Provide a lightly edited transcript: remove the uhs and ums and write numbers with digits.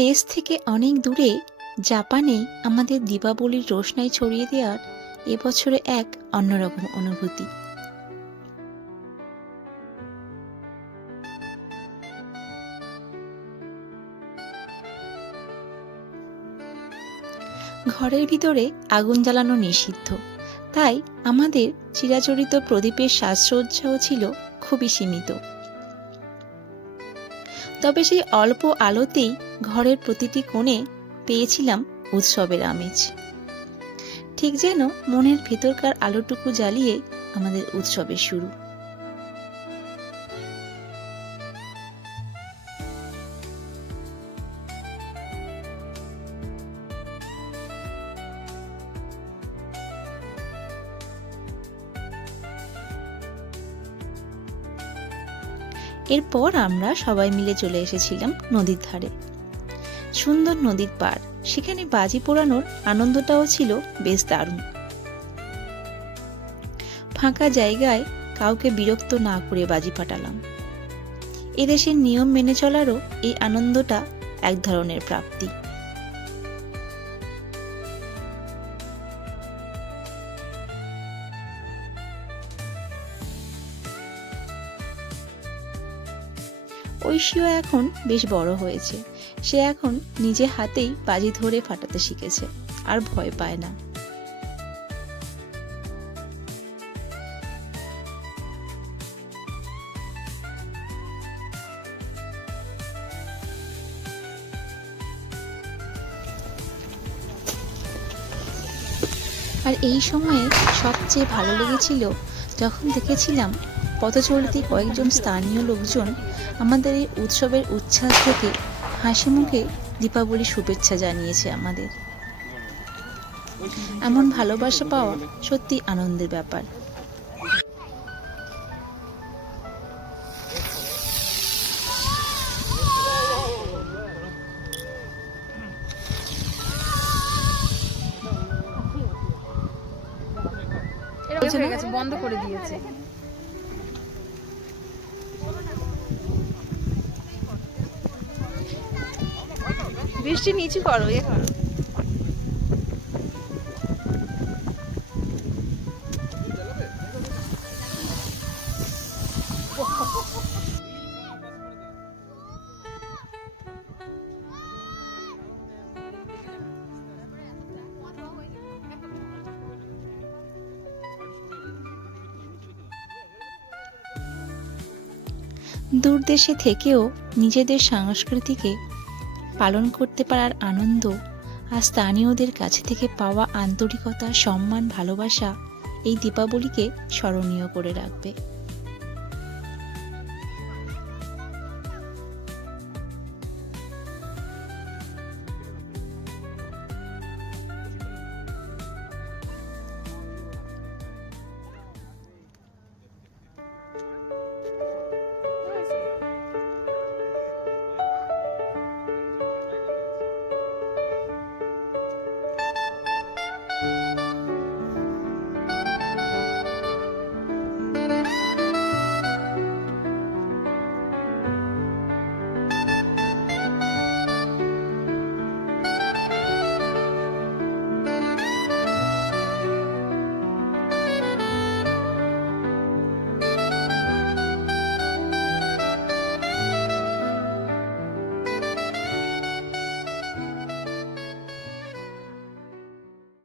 দেশ থেকে অনেক দূরে জাপানে আমাদের দীপাবলির রোশনাই ছড়িয়ে দেওয়ার এবছরে এক অন্যরকম অনুভূতি। ঘরের ভিতরে আগুন জ্বালানো নিষিদ্ধ, তাই আমাদের চিরাচরিত প্রদীপের সাজসজ্জাও ছিল খুবই সীমিত। তবে সেই অল্প আলোতেই ঘরের প্রতিটি কোণে পেয়েছিলাম উৎসবের আমেজ, ঠিক যেন মনের ভেতরকার আলোটুকু জ্বালিয়ে আমাদের উৎসবের শুরু। এরপর আমরা সবাই মিলে চলে এসেছিলাম নদীর ধারে। সুন্দর নদীর পাড়, সেখানে বাজি পোড়ানোর আনন্দটাও ছিল বেশ দারুণ। ফাঁকা জায়গায় কাউকে বিরক্ত না করে বাজি ফাটালাম। এদেশের নিয়ম মেনে চলারও এই আনন্দটা এক ধরনের প্রাপ্তি। ঐশীও এখন বেশ বড় হয়েছে। সে এখন নিজে হাতেই বাজি ধরে ফাটাতে শিখেছে, আর ভয় পায় না। আর এই সময়ে সবচেয়ে ভালো লেগেছিল যখন দেখেছিলাম পথচলতি কয়েকজন স্থানীয় লোকজন আমাদের এই উৎসবের উচ্ছ্বাস থেকে হাসি মুখে দীপাবলি শুভেচ্ছা জানিয়েছে আমাদের। এমন ভালোবাসা পাওয়া সত্যি আনন্দের ব্যাপার। বন্ধ করে দিয়েছে। বৃষ্টি নিচু করো, এ করো। দূর দেশে থেকেও নিজেদের সংস্কৃতিকে পালন করতে পারার আনন্দ আর স্থানীয়দের কাছে থেকে পাওয়া আন্তরিকতা, সম্মান, ভালোবাসা এই দীপাবলিকে স্মরণীয় করে রাখবে।